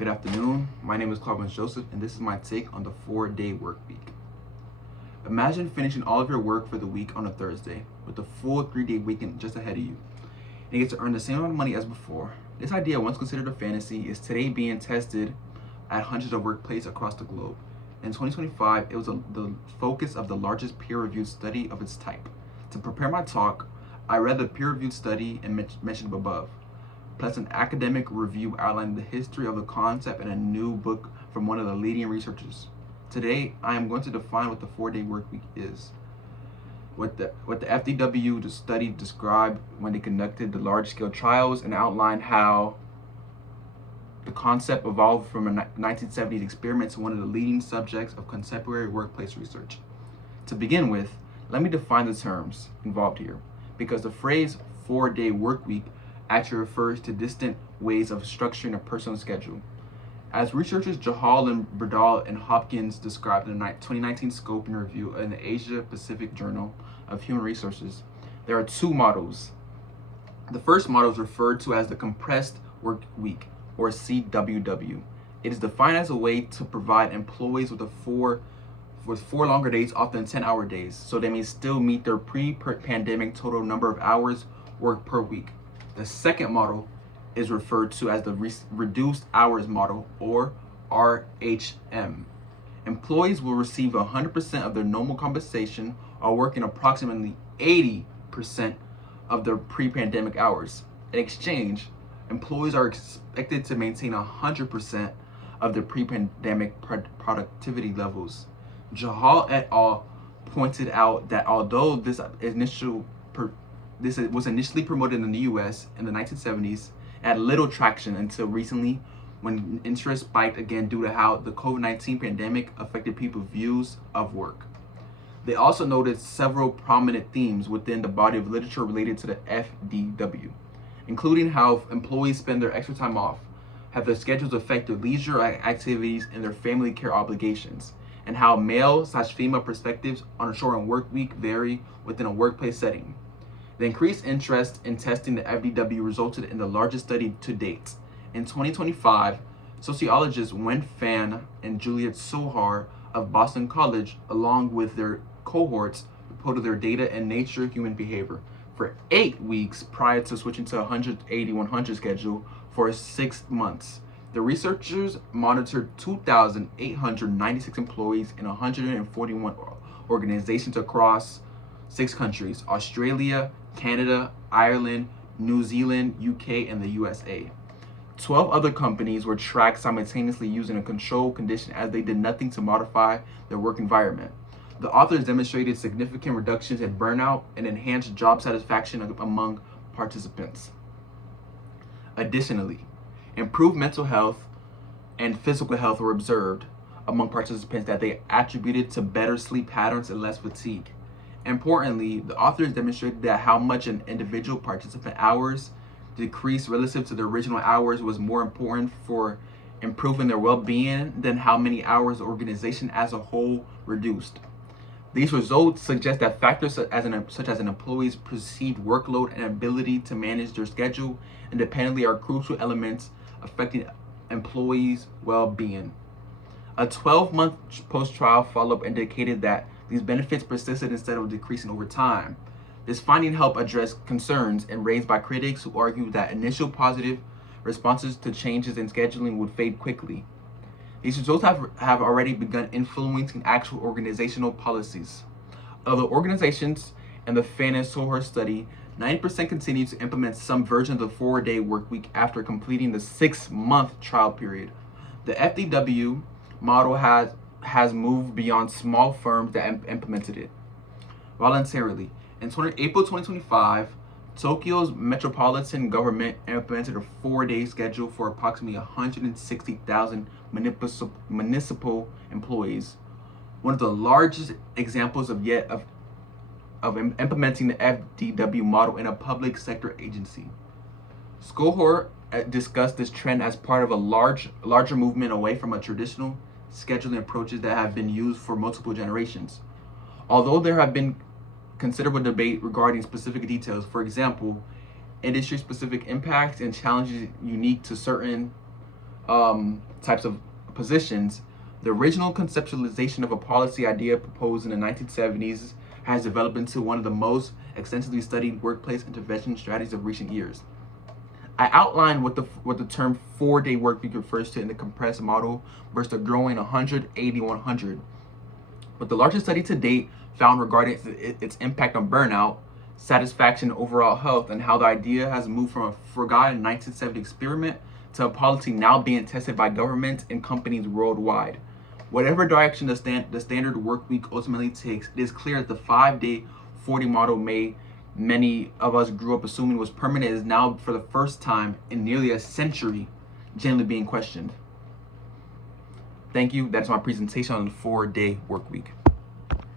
Good afternoon. My name is Calvin Joseph, and this is my take on the 4-day work week. Imagine finishing all of your work for the week on a Thursday, with the full 3-day weekend just ahead of you, and you get to earn the same amount of money as before. This idea, once considered a fantasy, is today being tested at hundreds of workplaces across the globe. In 2025, it was the focus of the largest peer-reviewed study of its type. To prepare my talk, I read the peer-reviewed study and mentioned above, plus an academic review outlining the history of the concept and a new book from one of the leading researchers. Today, I am going to define what the 4-day work week is, what the FDW study described when they conducted the large-scale trials, and outline how the concept evolved from a 1970s experiment to one of the leading subjects of contemporary workplace research. To begin with, let me define the terms involved here, because the phrase 4-day work week actually refers to distant ways of structuring a personal schedule. As researchers Jahal and Berdal and Hopkins described in the 2019 Scoping Review in the Asia Pacific Journal of Human Resources, there are two models. The first model is referred to as the compressed work week, or CWW. It is defined as a way to provide employees with four longer days, often 10-hour days, so they may still meet their pre-pandemic total number of hours worked per week. The second model is referred to as the reduced hours model, or RHM. Employees will receive 100% of their normal compensation while working approximately 80% of their pre-pandemic hours. In exchange, employees are expected to maintain 100% of their pre-pandemic productivity levels. Jahal et al. Pointed out that although this was initially promoted in the US in the 1970s, it had little traction until recently, when interest spiked again due to how the COVID-19 pandemic affected people's views of work. They also noted several prominent themes within the body of literature related to the FDW, including how employees spend their extra time off, how their schedules affect their leisure activities and their family care obligations, and how male/female perspectives on a shortened work week vary within a workplace setting. The increased interest in testing the FDW resulted in the largest study to date. In 2025, sociologists Wen Fan and Juliet Sohar of Boston College, along with their cohorts, reported their data in Nature Human Behavior for 8 weeks prior to switching to a 180-100 schedule for 6 months. The researchers monitored 2,896 employees in 141 organizations across 6 countries: Australia, Canada, Ireland, New Zealand, UK, and the USA. 12 other companies were tracked simultaneously using a control condition, as they did nothing to modify their work environment. The authors demonstrated significant reductions in burnout and enhanced job satisfaction among participants. Additionally, improved mental health and physical health were observed among participants that they attributed to better sleep patterns and less fatigue. Importantly, the authors demonstrated that how much an individual participant hours decreased relative to the original hours was more important for improving their well-being than how many hours the organization as a whole reduced. These results suggest that factors such as an employee's perceived workload and ability to manage their schedule independently are crucial elements affecting employees' well-being. A 12-month post-trial follow-up indicated that these benefits persisted instead of decreasing over time. This finding helped address concerns raised by critics who argued that initial positive responses to changes in scheduling would fade quickly. These results have already begun influencing actual organizational policies. Of the organizations in the Fan and Sohar study, 90% continue to implement some version of the 4-day work week after completing the 6-month trial period. The FDW model has moved beyond small firms that implemented it voluntarily. In April 2025, Tokyo's metropolitan government implemented a 4-day schedule for approximately 160,000 municipal employees, one of the largest examples of implementing the FDW model in a public sector agency. Sohar discussed this trend as part of a larger movement away from a traditional scheduling approaches that have been used for multiple generations. Although there have been considerable debate regarding specific details, for example, industry-specific impacts and challenges unique to certain types of positions, the original conceptualization of a policy idea proposed in the 1970s has developed into one of the most extensively studied workplace intervention strategies of recent years. I outlined what the term 4-day work week refers to in the compressed model versus the growing 180-100. But the largest study to date found regarding its impact on burnout, satisfaction, overall health, and how the idea has moved from a forgotten 1970 experiment to a policy now being tested by governments and companies worldwide. Whatever direction the standard work week ultimately takes, it is clear that the 5-day 40 model many of us grew up assuming was permanent is now, for the first time in nearly a century, generally being questioned. Thank you. That's my presentation on the 4-day work week.